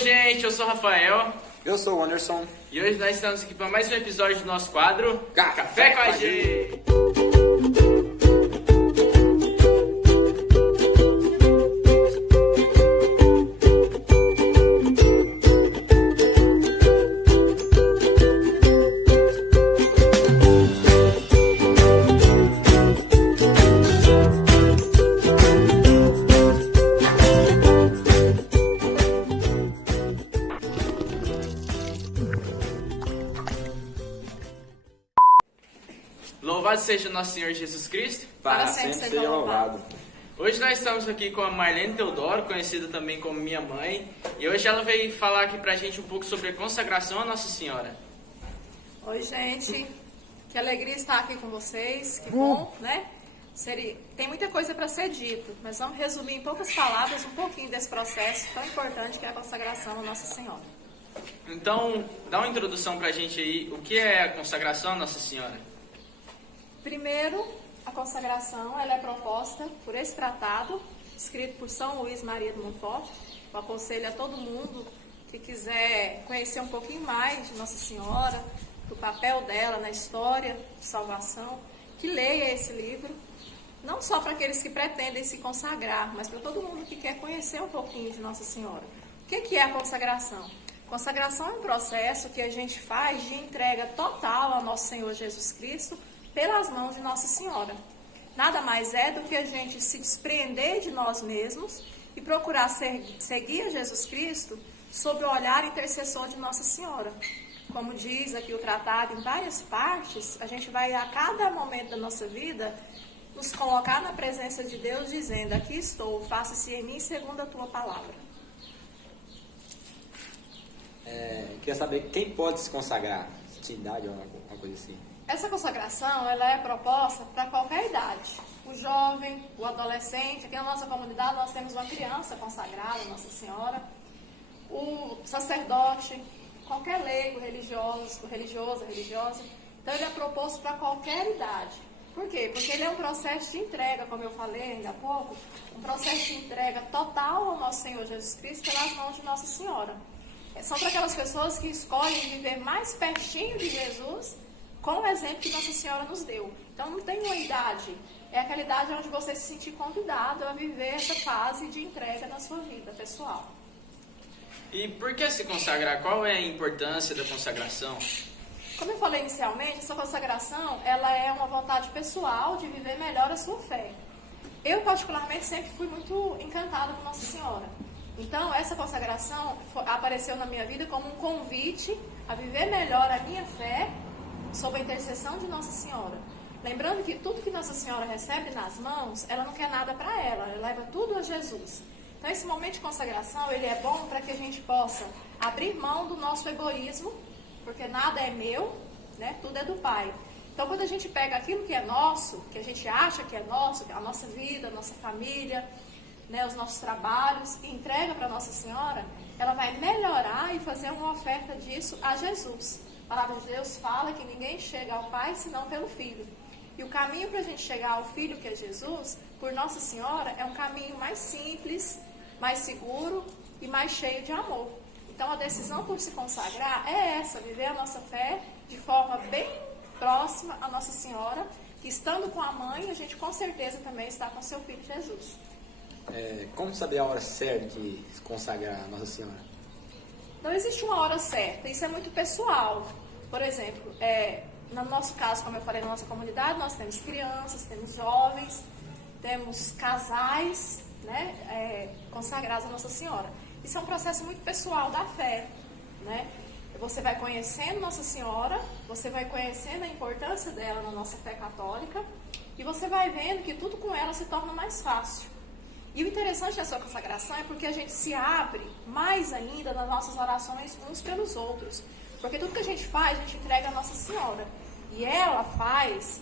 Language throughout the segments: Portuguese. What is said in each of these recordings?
gente, eu sou o Rafael. Eu sou o Anderson. E hoje nós estamos aqui para mais um episódio do nosso quadro Café com a gente. Louvado seja o nosso Senhor Jesus Cristo. Para sempre seja louvado. Hoje nós estamos aqui com a Marlene Teodoro, conhecida também como minha mãe. E hoje ela veio falar aqui pra gente um pouco sobre a consagração à Nossa Senhora. Oi, gente. Que alegria estar aqui com vocês. Que bom, né? Tem muita coisa para ser dito, mas vamos resumir em poucas palavras um pouquinho desse processo tão importante que é a consagração à Nossa Senhora. Então, dá uma introdução pra gente aí. O que é a consagração à Nossa Senhora? Primeiro, a consagração ela é proposta por esse tratado, escrito por São Luís Maria de Montfort. Eu aconselho a todo mundo que quiser conhecer um pouquinho mais de Nossa Senhora, do papel dela na história de salvação, que leia esse livro, não só para aqueles que pretendem se consagrar, mas para todo mundo que quer conhecer um pouquinho de Nossa Senhora. O que é a consagração? Consagração é um processo que a gente faz de entrega total ao nosso Senhor Jesus Cristo, pelas mãos de Nossa Senhora. Nada mais é do que a gente se despreender de nós mesmos e procurar seguir a Jesus Cristo sob o olhar intercessor de Nossa Senhora. Como diz aqui o tratado em várias partes, a gente vai a cada momento da nossa vida nos colocar na presença de Deus dizendo: aqui estou, faça-se em mim segundo a tua palavra. Queria saber quem pode se consagrar, se tinha idade ou alguma coisa assim. Essa consagração ela é proposta para qualquer idade. O jovem, o adolescente, aqui na nossa comunidade nós temos uma criança consagrada, Nossa Senhora, o sacerdote, qualquer leigo religioso, religiosa. Então ele é proposto para qualquer idade. Por quê? Porque ele é um processo de entrega, como eu falei ainda há pouco, um processo de entrega total ao nosso Senhor Jesus Cristo pelas mãos de Nossa Senhora. São para aquelas pessoas que escolhem viver mais pertinho de Jesus, com o exemplo que Nossa Senhora nos deu. Então não tem uma idade, é aquela idade onde você se sentir convidado a viver essa fase de entrega na sua vida pessoal. E por que se consagrar? Qual é a importância da consagração? Como eu falei inicialmente, essa consagração ela é uma vontade pessoal de viver melhor a sua fé. Eu particularmente sempre fui muito encantada por Nossa Senhora. Então essa consagração apareceu na minha vida como um convite a viver melhor a minha fé sob a intercessão de Nossa Senhora. Lembrando que tudo que Nossa Senhora recebe nas mãos, ela não quer nada para ela leva tudo a Jesus. Então esse momento de consagração, ele é bom para que a gente possa abrir mão do nosso egoísmo, porque nada é meu, né? Tudo é do Pai. Então quando a gente pega aquilo que é nosso, que a gente acha que é nosso, a nossa vida, a nossa família, né, os nossos trabalhos, e entrega para Nossa Senhora, ela vai melhorar e fazer uma oferta disso a Jesus. A palavra de Deus fala que ninguém chega ao Pai senão pelo Filho. E o caminho para a gente chegar ao Filho, que é Jesus, por Nossa Senhora, é um caminho mais simples, mais seguro e mais cheio de amor. Então a decisão por se consagrar é essa, viver a nossa fé de forma bem próxima a Nossa Senhora, que estando com a mãe, a gente com certeza também está com seu Filho Jesus. Como saber a hora certa de se consagrar a Nossa Senhora? Não existe uma hora certa, isso é muito pessoal. Por exemplo, no nosso caso, como eu falei, na nossa comunidade, nós temos crianças, temos jovens, temos casais, né, consagrados a Nossa Senhora. Isso é um processo muito pessoal da fé, né? Você vai conhecendo Nossa Senhora, você vai conhecendo a importância dela na nossa fé católica e você vai vendo que tudo com ela se torna mais fácil. E o interessante da sua consagração é porque a gente se abre mais ainda nas nossas orações uns pelos outros. Porque tudo que a gente faz, a gente entrega a Nossa Senhora. E ela faz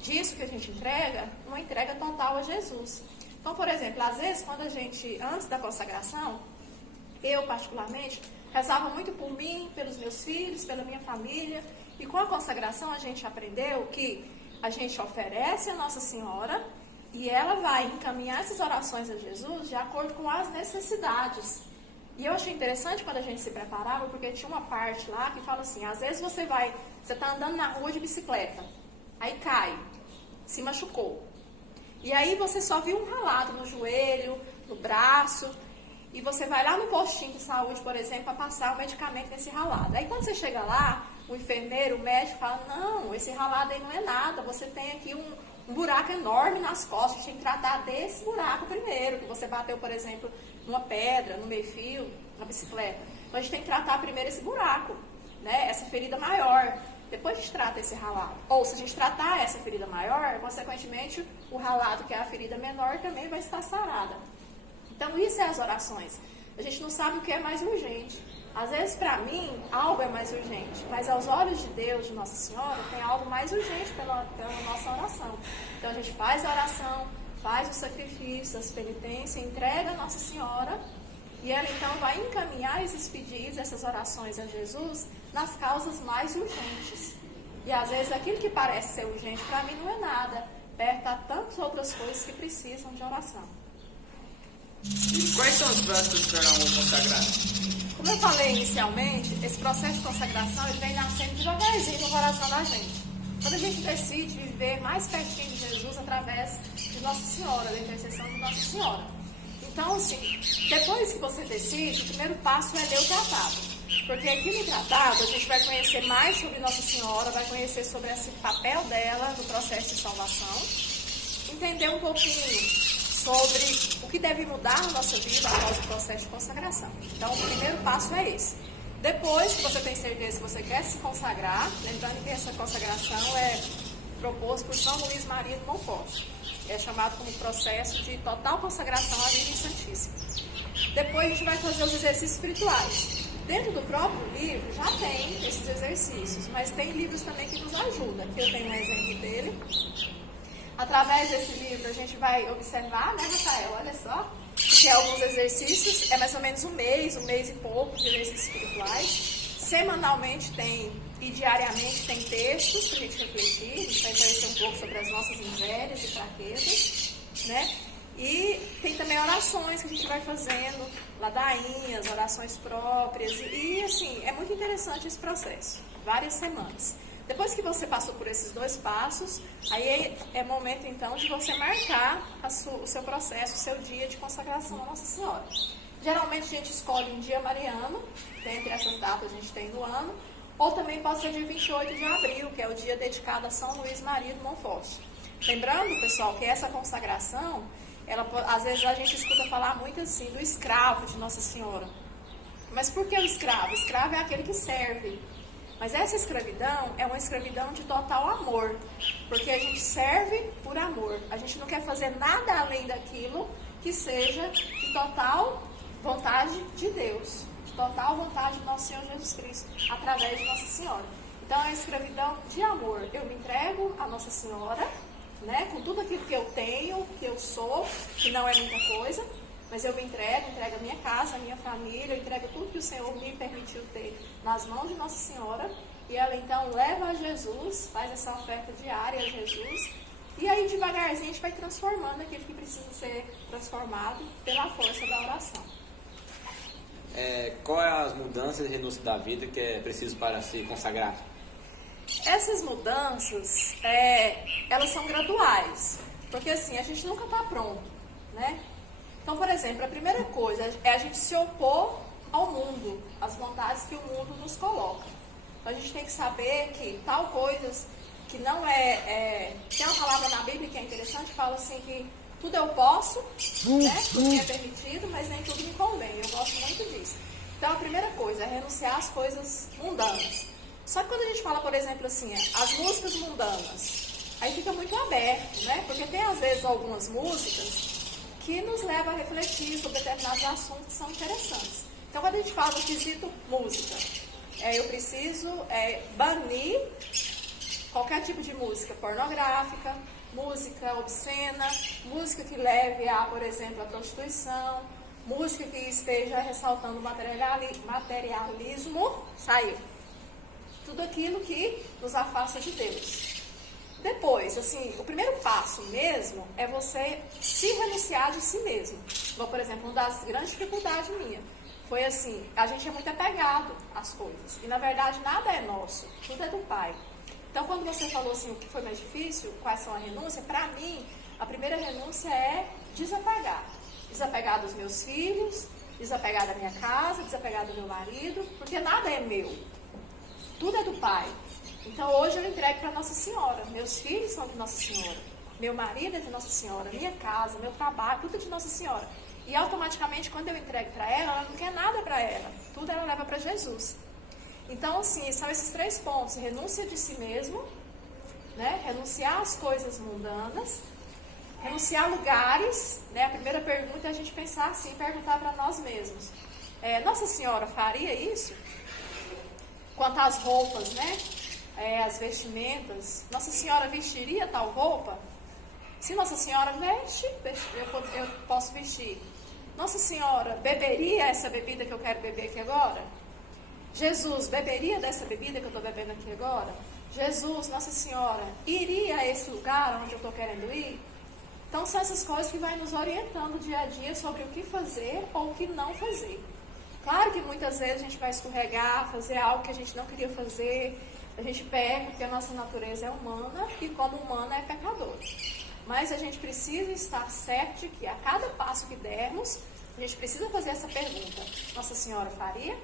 disso que a gente entrega, uma entrega total a Jesus. Então, por exemplo, às vezes, quando a gente, antes da consagração, eu particularmente, rezava muito por mim, pelos meus filhos, pela minha família. E com a consagração a gente aprendeu que a gente oferece a Nossa Senhora e ela vai encaminhar essas orações a Jesus de acordo com as necessidades E eu achei interessante quando a gente se preparava, porque tinha uma parte lá que fala assim, às vezes você está andando na rua de bicicleta, aí cai, se machucou. E aí você só viu um ralado no joelho, no braço, e você vai lá no postinho de saúde, por exemplo, para passar o medicamento nesse ralado. Aí quando você chega lá, o enfermeiro, o médico fala, não, esse ralado aí não é nada, você tem aqui um buraco enorme nas costas, a gente tem que tratar desse buraco primeiro, que você bateu, por exemplo, numa pedra, no meio-fio, na bicicleta. Então a gente tem que tratar primeiro esse buraco, né? Essa ferida maior. Depois a gente trata esse ralado. Ou se a gente tratar essa ferida maior, consequentemente, o ralado, que é a ferida menor, também vai estar sarada. Então isso é as orações. A gente não sabe o que é mais urgente. Às vezes, para mim, algo é mais urgente, mas aos olhos de Deus, de Nossa Senhora, tem algo mais urgente pela nossa oração. Então, a gente faz a oração, faz o sacrifício, as penitências, entrega a Nossa Senhora, e ela, então, vai encaminhar esses pedidos, essas orações a Jesus, nas causas mais urgentes. E, às vezes, aquilo que parece ser urgente, para mim, não é nada. Perto há tantas outras coisas que precisam de oração. E quais são os passos que serão consagrados? Como eu falei inicialmente, esse processo de consagração ele vem nascendo devagarzinho no coração da gente. Quando a gente decide viver mais pertinho de Jesus através de Nossa Senhora, da intercessão de Nossa Senhora. Então, assim, depois que você decide, o primeiro passo é ler o tratado. Porque aqui no tratado a gente vai conhecer mais sobre Nossa Senhora, vai conhecer sobre esse papel dela no processo de salvação, entender um pouquinho sobre o que deve mudar na nossa vida após o processo de consagração. Então, o primeiro passo é esse. Depois que você tem certeza que você quer se consagrar, lembrando que essa consagração é proposta por São Luís Maria de Montfort. É chamado como processo de total consagração à Virgem Santíssima. Depois a gente vai fazer os exercícios espirituais. Dentro do próprio livro já tem esses exercícios, mas tem livros também que nos ajudam. Aqui eu tenho um exemplo dele. Através desse livro a gente vai observar, né, Rafael? Olha só, que é alguns exercícios, é mais ou menos um mês e pouco de exercícios espirituais. Semanalmente tem e diariamente tem textos para a gente refletir, a gente vai conhecer um pouco sobre as nossas misérias e fraquezas, né? E tem também orações que a gente vai fazendo, ladainhas, orações próprias, e assim, é muito interessante esse processo, várias semanas. Depois que você passou por esses dois passos, aí é momento então de você marcar o seu processo, o seu dia de consagração a Nossa Senhora. Geralmente a gente escolhe um dia mariano, dentre essas datas a gente tem no ano, ou também pode ser dia 28 de abril, que é o dia dedicado a São Luís Maria de Montfort. Lembrando, pessoal, que essa consagração, às vezes a gente escuta falar muito assim, do escravo de Nossa Senhora. Mas por que o escravo? O escravo é aquele que serve. Mas essa escravidão é uma escravidão de total amor, porque a gente serve por amor. A gente não quer fazer nada além daquilo que seja de total vontade de Deus, de total vontade de nosso Senhor Jesus Cristo, através de Nossa Senhora. Então é a escravidão de amor. Eu me entrego a Nossa Senhora, né, com tudo aquilo que eu tenho, que eu sou, que não é muita coisa, mas eu me entrego a minha casa, a minha família, eu entrego tudo que o Senhor me permitiu ter nas mãos de Nossa Senhora, e ela então leva a Jesus, faz essa oferta diária a Jesus, e aí devagarzinho a gente vai transformando aquilo que precisa ser transformado pela força da oração. Qual é as mudanças e renúncia da vida que é preciso para se consagrar? Essas mudanças, elas são graduais, porque assim, a gente nunca está pronto, né? Então, por exemplo, a primeira coisa é a gente se opor ao mundo, às vontades que o mundo nos coloca. Então, a gente tem que saber que tal coisas que não tem uma palavra na Bíblia que é interessante, que fala assim que tudo eu posso, né? Tudo é permitido, mas nem tudo me convém. Eu gosto muito disso. Então, a primeira coisa é renunciar às coisas mundanas. Só que quando a gente fala, por exemplo, assim, as músicas mundanas, aí fica muito aberto, né? Porque tem, às vezes, algumas músicas que nos leva a refletir sobre determinados assuntos que são interessantes. Então, quando a gente fala no quesito música, eu preciso banir qualquer tipo de música pornográfica, música obscena, música que leve a, por exemplo, a prostituição, música que esteja ressaltando o materialismo, saiu. Tudo aquilo que nos afasta de Deus. Depois, assim, o primeiro passo mesmo é você se renunciar de si mesmo. Então, por exemplo, uma das grandes dificuldades minha. foi assim, a gente é muito apegado às coisas. E na verdade nada é nosso, tudo é do Pai. Então quando você falou assim, o que foi mais difícil, quais são a renúncia, para mim, a primeira renúncia é desapegar. Desapegar dos meus filhos, desapegar da minha casa, desapegar do meu marido, porque nada é meu. Tudo é do Pai. Então hoje eu entrego para Nossa Senhora. Meus filhos são de Nossa Senhora. Meu marido é de Nossa Senhora. Minha casa, meu trabalho, tudo é de Nossa Senhora. E automaticamente quando eu entrego para ela não quer nada para ela. Tudo ela leva para Jesus. Então assim, são esses 3 pontos. Renúncia de si mesmo, né? Renunciar às coisas mundanas. Renunciar a lugares, né? A primeira pergunta é a gente pensar assim, perguntar para nós mesmos. Nossa Senhora faria isso? Quanto às roupas, né? As vestimentas. Nossa Senhora vestiria tal roupa? Se Nossa Senhora veste, eu posso vestir. Nossa Senhora beberia essa bebida que eu quero beber aqui agora? Jesus beberia dessa bebida que eu estou bebendo aqui agora? Jesus, Nossa Senhora, iria a esse lugar onde eu estou querendo ir? Então são essas coisas que vai nos orientando dia a dia sobre o que fazer ou o que não fazer. Claro que muitas vezes a gente vai escorregar, fazer algo que a gente não queria fazer, a gente peca porque a nossa natureza é humana e como humana é pecador. Mas a gente precisa estar certo de que a cada passo que dermos, a gente precisa fazer essa pergunta. Nossa Senhora faria?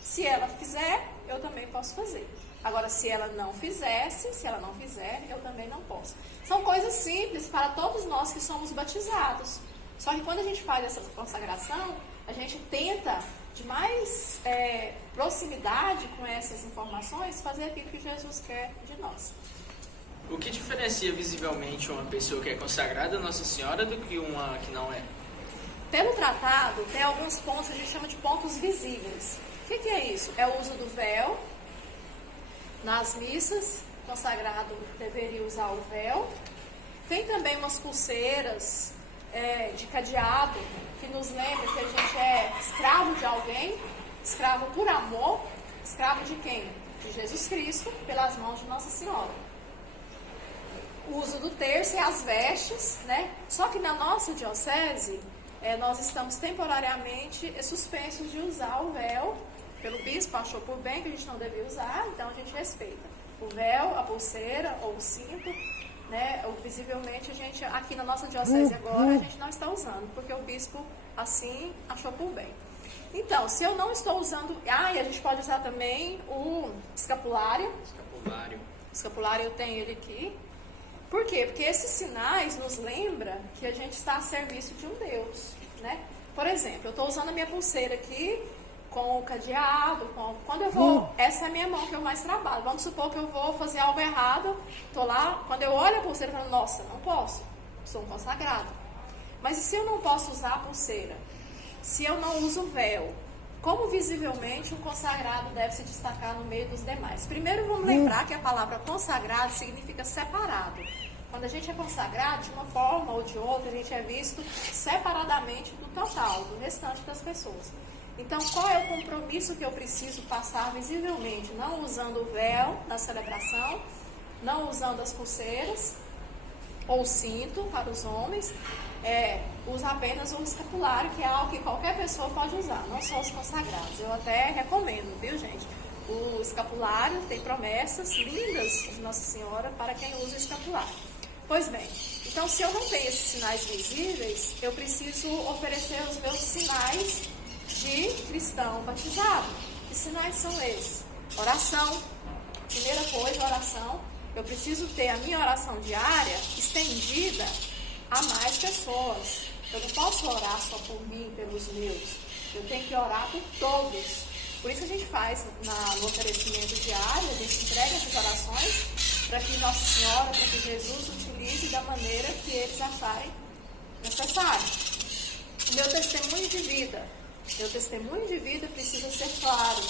Se ela fizer, eu também posso fazer. Agora, se ela não fizesse, se ela não fizer, eu também não posso. São coisas simples para todos nós que somos batizados. Só que quando a gente faz essa consagração, a gente tenta, de mais proximidade com essas informações, fazer aquilo que Jesus quer de nós. O que diferencia visivelmente uma pessoa que é consagrada a Nossa Senhora do que uma que não é? Pelo tratado, tem alguns pontos que a gente chama de pontos visíveis. O que é isso? É o uso do véu. Nas missas, o consagrado deveria usar o véu. Tem também umas pulseiras de cadeado que nos lembra que a gente é escravo de alguém, escravo por amor. Escravo de quem? De Jesus Cristo, pelas mãos de Nossa Senhora. O uso do terço e as vestes, né? Só que na nossa diocese, nós estamos temporariamente suspensos de usar o véu. Pelo bispo achou por bem que a gente não devia usar, então a gente respeita. O véu, a pulseira ou o cinto, né? Ou visivelmente a gente, aqui na nossa diocese agora, a gente não está usando, porque o bispo assim achou por bem. Então, se eu não estou usando... e a gente pode usar também o escapulário. O escapulário eu tenho ele aqui. Por quê? Porque esses sinais nos lembram que a gente está a serviço de um Deus, né? Por exemplo, eu estou usando a minha pulseira aqui com o cadeado, quando eu vou, essa é a minha mão que eu mais trabalho. Vamos supor que eu vou fazer algo errado, estou lá, quando eu olho a pulseira, eu falo, nossa, não posso, sou um consagrado. Mas e se eu não posso usar a pulseira? Se eu não uso o véu? Como visivelmente um consagrado deve se destacar no meio dos demais? Primeiro vamos lembrar que a palavra consagrado significa separado. Quando a gente é consagrado, de uma forma ou de outra, a gente é visto separadamente do total, do restante das pessoas. Então, qual é o compromisso que eu preciso passar visivelmente? Não usando o véu na celebração, não usando as pulseiras ou cinto para os homens, usa apenas o escapulário, que é algo que qualquer pessoa pode usar, não só os consagrados. Eu até recomendo, viu, gente? O escapulário tem promessas lindas de Nossa Senhora para quem usa o escapulário. Pois bem, então se eu não tenho esses sinais visíveis, eu preciso oferecer os meus sinais de cristão batizado. Que sinais são esses? Oração. Primeira coisa, oração. Eu preciso ter a minha oração diária estendida a mais pessoas. Eu não posso orar só por mim, pelos meus. Eu tenho que orar por todos. Por isso a gente faz no oferecimento diário, a gente entrega essas orações para que Nossa Senhora, para que Jesus utilize da maneira que eles acharem necessário. O meu testemunho de vida. Meu testemunho de vida precisa ser claro,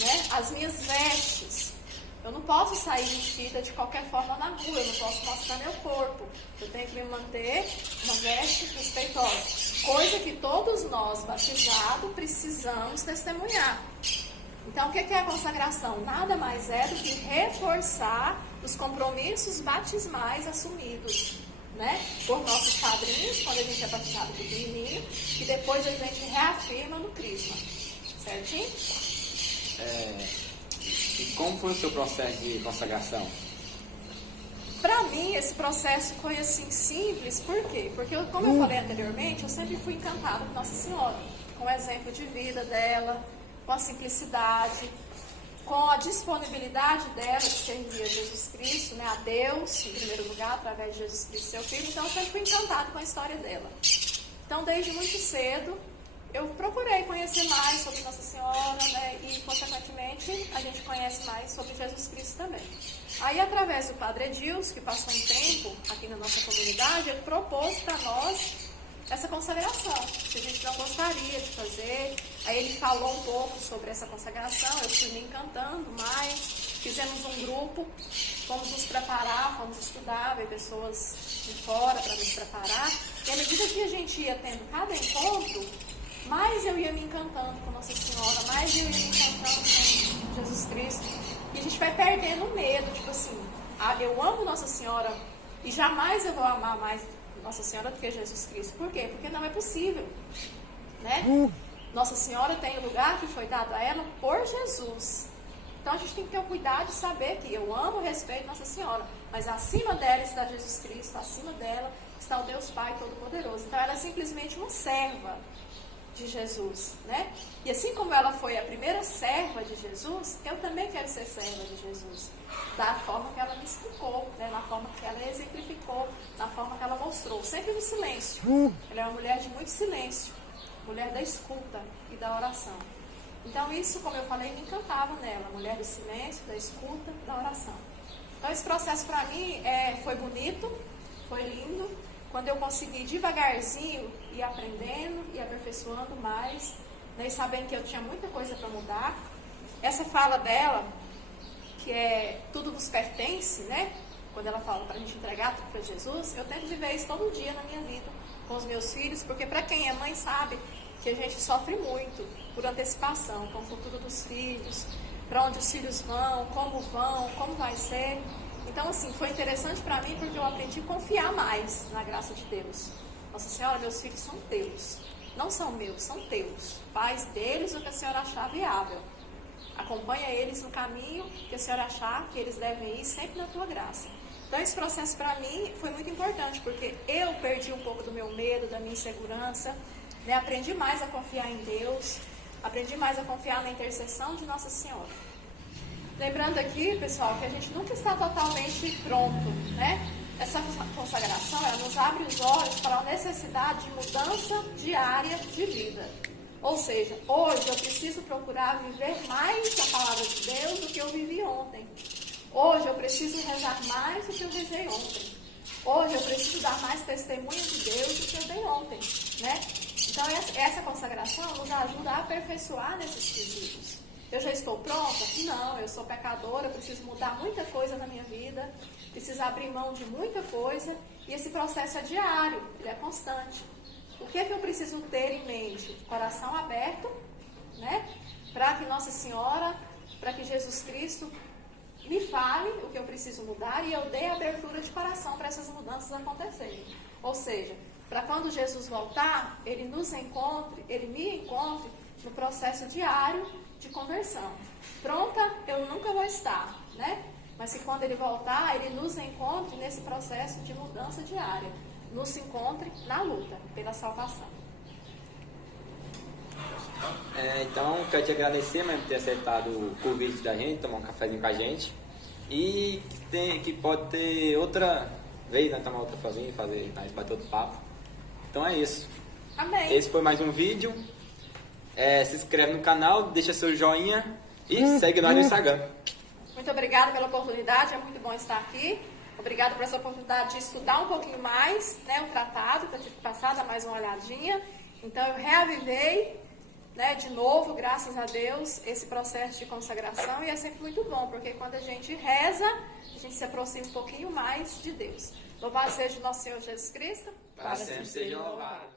né? As minhas vestes. Eu não posso sair vestida de qualquer forma na rua, eu não posso mostrar meu corpo. Eu tenho que me manter uma veste respeitosa. Coisa que todos nós, batizados, precisamos testemunhar. Então, o que é a consagração? Nada mais é do que reforçar os compromissos batismais assumidos. né, por nossos padrinhos, quando a gente é batizado pequenininho, e depois a gente reafirma no crisma. Certinho? E como foi o seu processo de consagração? Para mim, esse processo foi assim simples, por quê? Porque, como eu falei anteriormente, eu sempre fui encantada por Nossa Senhora, com o exemplo de vida dela, com a simplicidade, com a disponibilidade dela de servir a Jesus Cristo, né, a Deus, em primeiro lugar, através de Jesus Cristo, seu Filho. Então, eu sempre fui encantada com a história dela. Então, desde muito cedo, eu procurei conhecer mais sobre Nossa Senhora, né, e, consequentemente, a gente conhece mais sobre Jesus Cristo também. Aí, através do Padre Edilson, que passou um tempo aqui na nossa comunidade, ele propôs para nós essa consagração, que a gente não gostaria de fazer. Aí ele falou um pouco sobre essa consagração, eu fui me encantando mais, fizemos um grupo, fomos nos preparar, fomos estudar, ver pessoas de fora para nos preparar, e à medida que a gente ia tendo cada encontro, mais eu ia me encantando com Nossa Senhora, mais eu ia me encantando com Jesus Cristo, e a gente vai perdendo o medo, tipo assim, eu amo Nossa Senhora e jamais eu vou amar mais Nossa Senhora do que Jesus Cristo. Por quê? Porque não é possível, né? Nossa Senhora tem o lugar que foi dado a ela por Jesus. Então a gente tem que ter o cuidado de saber que eu amo e respeito Nossa Senhora, mas acima dela está Jesus Cristo, acima dela está o Deus Pai Todo-Poderoso. Então ela é simplesmente uma serva de Jesus, né? E assim como ela foi a primeira serva de Jesus, eu também quero ser serva de Jesus, da forma que ela me explicou, né? Na forma que ela exemplificou, na forma que ela mostrou, sempre no silêncio. Ela é uma mulher de muito silêncio, mulher da escuta e da oração. Então isso, como eu falei, me encantava nela, mulher do silêncio, da escuta, da oração. Então esse processo para mim foi bonito, foi lindo. Quando eu consegui devagarzinho ir aprendendo e aperfeiçoando mais, né, e sabendo que eu tinha muita coisa para mudar. Essa fala dela, que é tudo nos pertence, né? Quando ela fala para a gente entregar tudo para Jesus, eu tento viver isso todo dia na minha vida, com os meus filhos, porque para quem é mãe sabe que a gente sofre muito por antecipação, com o futuro dos filhos, para onde os filhos vão, como vai ser. Então, assim, foi interessante para mim porque eu aprendi a confiar mais na graça de Deus. Nossa Senhora, meus filhos são teus. Não são meus, são teus. Faz deles o que a senhora achar viável. Acompanha eles no caminho que a senhora achar que eles devem ir, sempre na tua graça. Então, esse processo para mim foi muito importante, porque eu perdi um pouco do meu medo, da minha insegurança, né? Aprendi mais a confiar em Deus, aprendi mais a confiar na intercessão de Nossa Senhora. Lembrando aqui, pessoal, que a gente nunca está totalmente pronto, né? Essa consagração, ela nos abre os olhos para a necessidade de mudança diária de vida. Ou seja, hoje eu preciso procurar viver mais a palavra de Deus do que eu vivi ontem. Hoje eu preciso rezar mais do que eu rezei ontem. Hoje eu preciso dar mais testemunho de Deus do que eu dei ontem, né? Então essa consagração nos ajuda a aperfeiçoar nesses quesitos. Eu já estou pronta? Não, eu sou pecadora, eu preciso mudar muita coisa na minha vida, preciso abrir mão de muita coisa, e esse processo é diário, ele é constante. O que é que eu preciso ter em mente? Coração aberto, né? Para que Nossa Senhora, para que Jesus Cristo me fale o que eu preciso mudar e eu dê abertura de coração para essas mudanças acontecerem. Ou seja, para quando Jesus voltar, ele nos encontre, ele me encontre no processo diário de conversão. Pronta eu nunca vou estar, né? Mas que quando ele voltar, ele nos encontre nesse processo de mudança diária. Nos encontre na luta pela salvação. Então, quero te agradecer, mãe, por ter aceitado o convite da gente, tomar um cafezinho com a gente. E que pode ter outra vez, né, tomar outro cafezinho, bater outro papo. Então é isso. Amém. Esse foi mais um vídeo. Se inscreve no canal, deixa seu joinha e segue nós no Instagram. Muito obrigada pela oportunidade, é muito bom estar aqui. Obrigada por essa oportunidade de estudar um pouquinho mais, né, o tratado, que eu tive que passar, dar mais uma olhadinha. Então eu reavivei, né, de novo, graças a Deus, esse processo de consagração, e é sempre muito bom, porque quando a gente reza, a gente se aproxima um pouquinho mais de Deus. Louvado seja o nosso Senhor Jesus Cristo. Para sempre seja louvado.